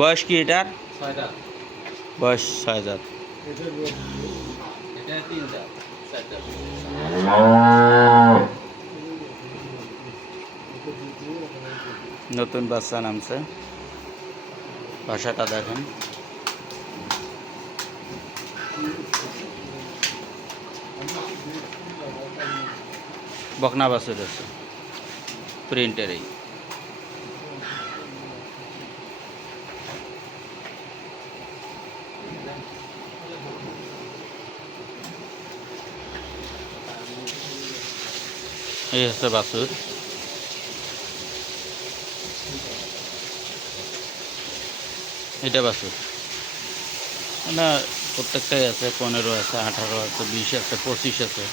বয়স কি এটার? বয়স ছয় নতুন বাচ্চা নামছে। ভাষাটা দেখেন। বকনা বাছুর আছে প্রিন্টারেই এই হচ্ছে বাছুর। এটা বাছুর। না, প্রত্যেকটাই আছে, পনেরো আছে, আঠারো আছে, বিশ আছে, পঁচিশ আছে।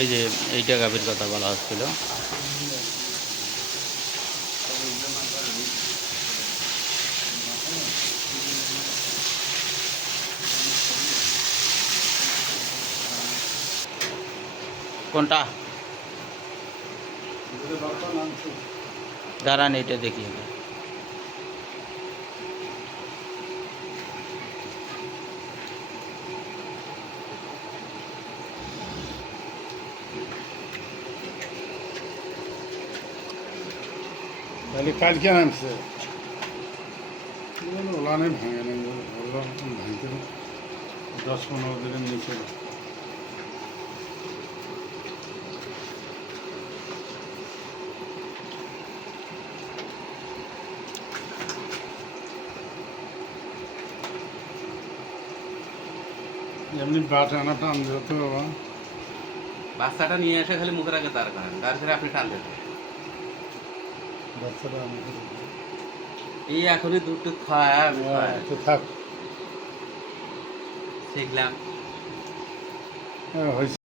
এই যে এইটা গাভীর কথা বলা হচ্ছিল। কোনটা দাঁড়ান, এটা দেখি। তাহলে কালকে নামছে ওলানে ভাঙে নেই ওলা ভাঙতে। দশ পনেরো দিনের নিচে এমনি বাট আনা টান দিতে বাবা। বাচ্চাটা নিয়ে এসে খালি মুখের আগে দাঁড় করেন দাঁড় করে আপনি টান বাচ্চাটা এই এখনই দুধ টুধ খায়। তো থাক। শিখলাম। হ্যাঁ, হয়েছে।